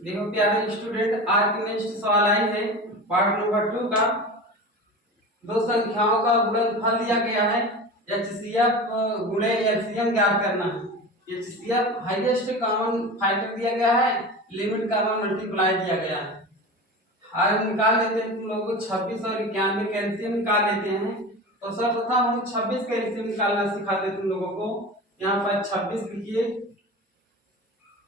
देखो प्यारे स्टूडेंट, आज की नेक्स्ट सवाल आई है पार्ट नंबर 2 का। दो संख्याओं का गुणनफल दिया गया है। एचसीएफ गुणे एलसीएम ज्ञात करना है। एचसीएफ हाईएस्ट कॉमन फैक्टर दिया गया है, लिमिट कॉमन मल्टीप्लाई दिया गया है। आज निकाल लेते हैं तुम लोगों को 26 और 91 का एलसीएम निकाल लेते हैं। तो सर्वप्रथम हम 26 का एलसीएम निकालना सिखाते हैं तुम लोगों को। यहाँ पर 26 लिखिए।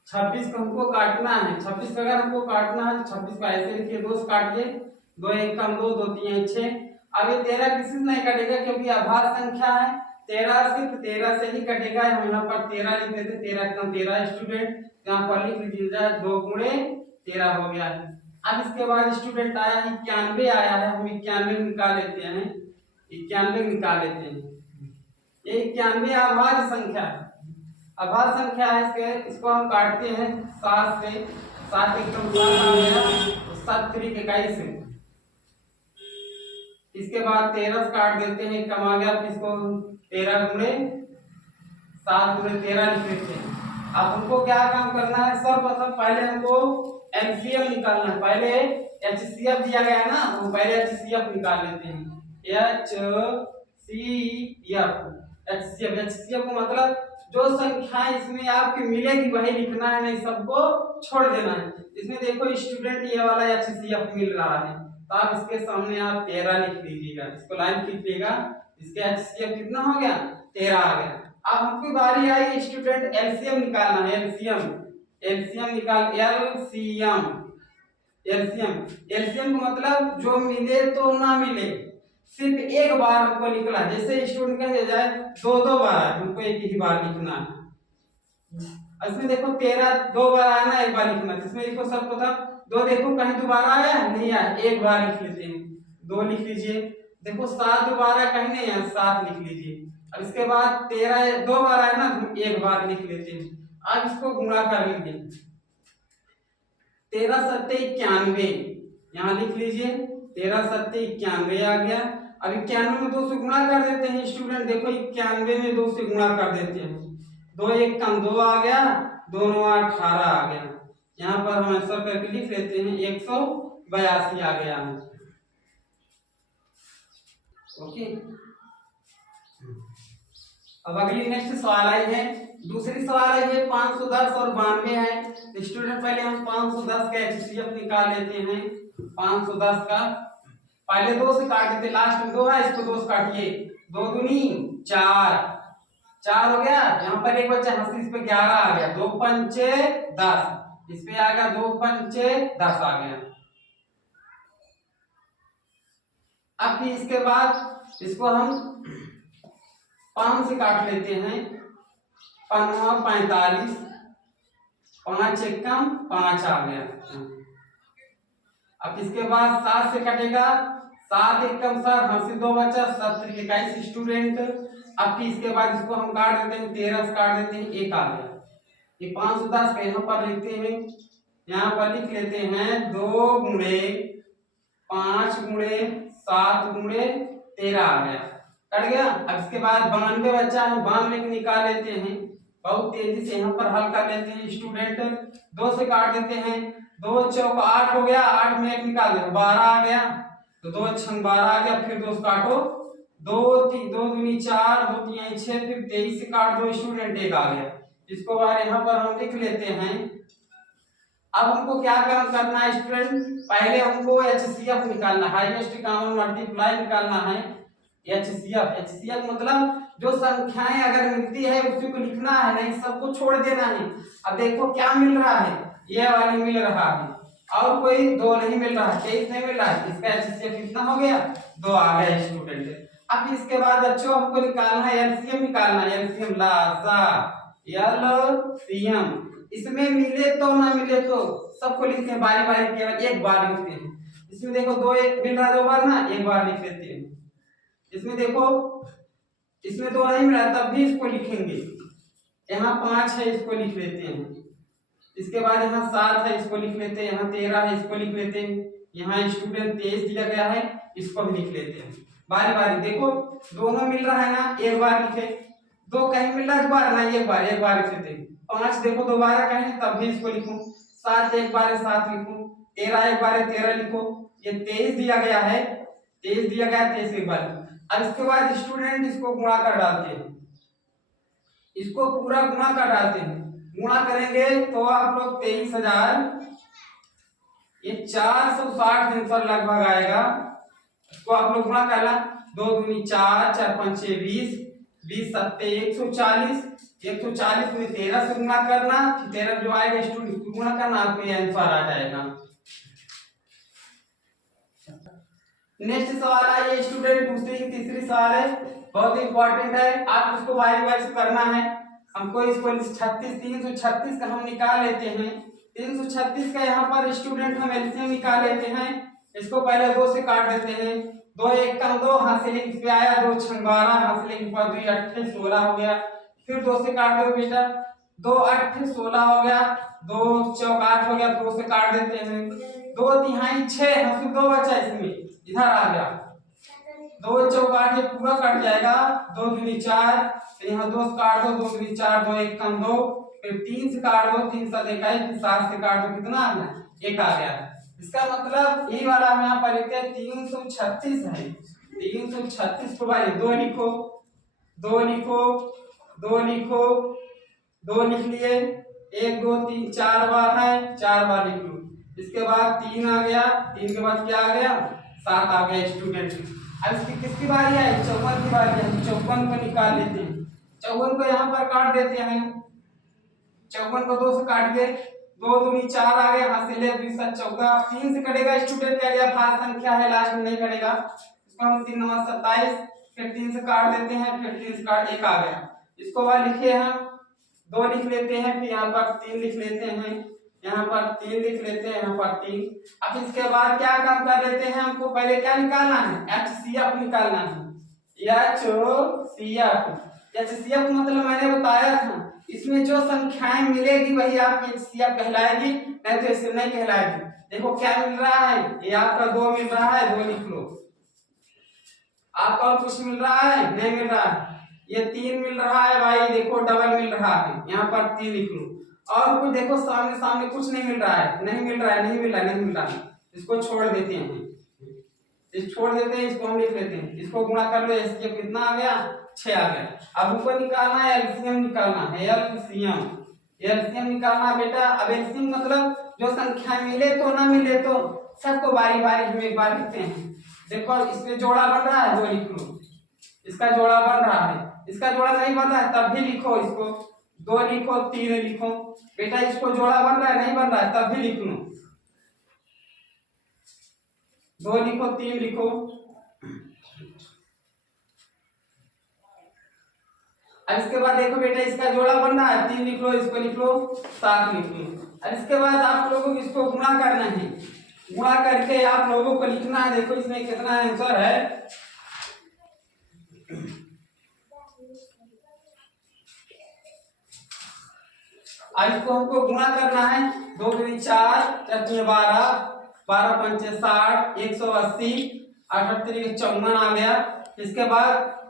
26 को हमको काटना है। 26 का अगर हमको काटना है तो 26 को ऐसे लिखिए, 2 से काटिए। 2 एक कम 2, 2 3 6। अब ये 13 किसी से नहीं कटेगा क्योंकि अभाज्य संख्या है। 13 सिर्फ 13 से ही कटेगा। हम यहाँ पर 13 लिख देते, 13 कम 13 स्टूडेंट यहाँ पर लिख लीजिएगा। 2 गुणे 13 हो गया है। अब इसके बाद स्टूडेंट आया 91 आया है। हम 91 निकाल लेते हैं। 91 निकाल लेते हैं। ये 91 अभाज्य संख्या है। अभाज्य संख्या है। इसको हम काटते हैं 7 से। 7 एक कम 7 आ गया तो 7 3 21 है। इसके बाद 13 से काट देते हैं, कम आ गया। फिर इसको 13 गुणे 7 गुणे 13 लिख लेते हैं। अब हमको क्या काम करना है? सर्वप्रथम पहले हमको एलसीएम निकालना है। पहले एचसीएफ दिया गया है ना, हम पहले एचसीएफ निकाल लेते हैं। एचसीएफ एचसीएफ को मतलब जो संख्याएं इसमें आपकी मिलेगी वही लिखना है, नहीं सबको छोड़ देना है। इसमें देखो स्टूडेंट ये वाला एचसीएफ मिल रहा है तो आप इसके सामने आप 13 लिख लीजिएगा। इसको लाइन खींच लीजिएगा। इसके एचसीएफ कितना हो गया? 13 आ गया। अब हमकी बारी आई स्टूडेंट एलसीएम निकालना है। एलसीएम एलसीएम निकाल एलसीएम एलसीएम एलसीएम का मतलब जो मिले तो ना मिले, सिर्फ एक बार हमको लिखना है। जैसे स्टूडेंट कहे जाए 2 बार, हमको एक ही बार लिखना है। इसमें देखो 13 2 बार आया ना, एक बार लिखना है। इसमें देखो सर्वप्रथम 2 देखो कहीं दोबारा आया नहीं आया, एक बार लिख लेते हैं। 2 लिख लीजिए। देखो 7 दोबारा कहीं नहीं आया, 7 लिख लीजिए। अब इसके बाद 13 2 बार आया ना, एक बार लिख लेते हैं। अब इसको गुणा कर लीजिए। 13 7 91 यहाँ लिख लीजिए। 13 7 91 आ गया। अब 91 में 2 से गुणा कर देते हैं स्टूडेंट। देखो 91 में 2 से गुणा कर देते हैं। 2 एक कम 2 आ गया, 2 9 18 आ गया। यहाँ पर हम आंसर करके लिख लेते हैं 182 आ गया है। ओके। अब अगली नेक्स्ट सवाल आई है। दूसरी सवाल आई है 510 और 92 है। तो स्टूडेंट पहले हम 510 का एचसीएफ निकाल लेते हैं। 510 का पहले 2 से काट देते, लास्ट में 2 है, इसको 2 से काटिए। 2 दूनी 4 4 हो गया। यहाँ पर एक बच्चा हंसी, इस पे 11 आ गया। 2 पंचे 10, इस पे आ गया 2 पंचे 10 आ गया। अब फिर इसके बाद इसको हम 5 से काट लेते हैं। 5 45, 5 एक कम 5 आ गया। अब इसके बाद 7 से कटेगा। 7 एक कम 7, हमसे 2 बचा, 7 3 21 स्टूडेंट। अब फिर इसके बाद इसको हम काट देते हैं, 13 से काट देते हैं, 1 आ गया। ये 510 का यहाँ पर लिखते हैं। यहाँ पर लिख लेते हैं 2 गुणे 5 गुणे 7 गुणे 13 आ गया। कट गया। अब इसके बाद 92 बच्चा है, 92 को निकाल लेते हैं। बहुत तेजी से यहाँ पर हल कर लेते हैं स्टूडेंट। 2 से काट देते हैं। 2 चौक 8 हो गया, 8 में 1 निकाल दो, 12 आ गया। तो 2 छंग 12 आ गया। फिर 2 से काटो, 2 3 2 दूनी 4, 2 3 6, फिर 23 से काट दो स्टूडेंट, 1 आ गया। इसको बार यहाँ पर हम लिख लेते हैं। अब हमको क्या काम करना है स्टूडेंट? पहले हमको एचसीएफ निकालना है, हाईएस्ट कॉमन मल्टीप्लाई निकालना है। एचसीएफ मतलब जो संख्याएं अगर मिलती है उसी को लिखना है, नहीं सबको छोड़ देना है। अब देखो क्या मिल रहा है, ये वाली मिल रहा है और कोई 2 नहीं मिल रहा है, 23 नहीं मिल रहा है। इसका एचसीएफ कितना हो गया? 2 आ गया स्टूडेंट। अब इसके बाद बच्चों हमको निकालना है एलसीएम निकालना है। एलसीएम एलसीएम इसमें मिले तो ना मिले तो सबको लिखते हैं बारी बारी, केवल एक बार लिखते हैं। इसमें देखो 2 मिल रहा है, 2 बार ना, एक बार लिख लेते हैं। इसमें देखो इसमें 2 नहीं मिला तब भी इसको लिखेंगे। यहाँ 5 है, इसको लिख लेते हैं। इसके बाद यहाँ 7 है, इसको लिख लेते हैं। यहाँ 13 है, इसको लिख लेते हैं। यहाँ स्टूडेंट 23 दिया गया है, इसको भी लिख लेते हैं बारी बारी। देखो दोनों मिल रहा है ना, एक बार लिखे। 2 कहीं मिल रहा है दोबारा ना, एक बार लिख लेते हैं। 5 देखो दोबारा कहीं, तब भी इसको लिखूं। 7 एक बार 7 लिखो, 13 एक बार 13 लिखो। ये 23 दिया गया है, 23 दिया गया है, 23 एक बार। अब इसके बाद स्टूडेंट इसको गुणा कर डालते हैं, इसको पूरा गुणा कर डालते हैं। गुणा करेंगे तो आप लोग 23,000, ये 460 आंसर लगभग आएगा। इसको आप लोग गुणा करना, 2 दूनी 4, 4 5 6 20, 20 7 140, 140 में 13 से गुणा करना, 13 जो आएगा स्टूडेंट इसको गुणा करना, आपको ये आंसर आ जाएगा। नेक्स्ट सवाल है स्टूडेंट, दूसरी तीसरी सवाल है, बहुत इंपॉर्टेंट है, आप इसको बारी बारी से करना है। हमको इसको 336 का हम निकाल लेते हैं। 336 का यहाँ पर स्टूडेंट हम एलसीएम निकाल लेते हैं। इसको पहले 2 से काट देते हैं, 2 एक कम 2 हासिल इस पे आया, 2 6 12 हासिल इस पर 2 8 16 हो गया। फिर 2 से काट दो बेटा, 2 8 16 हो गया, 2 चौक 8 हो गया, 2 से काट देते हैं, 2 तिहाई 6 हासिल 2 बचा, इसमें इधर आ गया, 2 चौक 8 ये पूरा कट जाएगा, 2 दूनी 4, यहाँ 2 से काट दो, 2 दूनी 4, 2 एक कम 2, फिर 3 से काट दो, 3 7 21, फिर 7 से काट दो, कितना आ गया 1 आ गया। इसका मतलब ये वाला हम यहाँ पर लिखते हैं 336 है, 336 को भाई 2 लिखो, 2 लिखो, 2 लिखो, 2 लिख लिए, 1 2 3 4 बार है, 4 बार लिख लो। इसके बाद 3 आ गया, 3 के बाद क्या आ गया 7 आ गया स्टूडेंट। अब इसकी किसकी बारी है 54 की बारी है, 54 को निकाल लेते हैं, 54 को यहाँ पर काट देते हैं, 54 को 2 से काट के 2 दूनी 4 आ गए, हासिल है 20 14, 3 से कटेगा स्टूडेंट, कह लिया भाग संख्या है लास्ट में नहीं कटेगा, इसको हम 3 9 27, फिर 3 से काट देते हैं, फिर 3 से काट 1 आ गया। इसको बाद लिखिए हम 2 लिख लेते हैं, फिर यहाँ पर 3 लिख लेते हैं, यहाँ पर 3 लिख लेते हैं, यहाँ पर 3। अब इसके बाद क्या काम कर लेते हैं, हमको पहले क्या निकालना है HCF निकालना है, HCF मतलब मैंने बताया था, इसमें जो संख्याएं मिलेगी वही आपकी HCF कहलाएगी, नहीं तो इसे नहीं कहलाएगी। देखो क्या मिल रहा है, ये आपका 2 मिल रहा है, 2 लिख लो। आपका और कुछ मिल रहा है, नहीं मिल रहा है, ये 3 मिल रहा है भाई, देखो डबल मिल रहा है, यहाँ पर 3 लिख लो। और कुछ देखो सामने सामने कुछ नहीं मिल रहा है, नहीं मिल रहा है, नहीं मिल रहा है, नहीं मिल रहा है, इसको छोड़ देते हैं, इस छोड़ देते हैं, इसको हम लिख लेते हैं, इसको गुणा कर लो, इसके कितना आ गया 6 आ गया। अब हमको निकालना है एलसीएम निकालना है, एलसीएम निकालना है बेटा। अब एलसीएम मतलब जो संख्या मिले तो ना मिले तो सबको बारी बारी हम एक बार लिखते हैं। देखो इसमें जोड़ा बन रहा है, 2 लिख लो, इसका जोड़ा बन रहा है, इसका जोड़ा नहीं बन रहा है तब भी लिखो, इसको 2 लिखो, 3 लिखो बेटा, इसको जोड़ा बन रहा है नहीं बन रहा है तब भी लिख लो, 2 लिखो, 3 लिखो। अब इसके बाद देखो बेटा इसका जोड़ा बन रहा है, 3 लिख लो, इसको लिख लो, 7 लिख लो। अब इसके बाद आप लोगों को इसको गुणा करना है, गुणा करके आप लोगों को लिखना है, देखो इसमें कितना आंसर है, अब इसको हमको गुणा करना है, 2 दूनी 4, 4 3 12, 12 5 60, 180, 8 3 54 आ गया। इसके बाद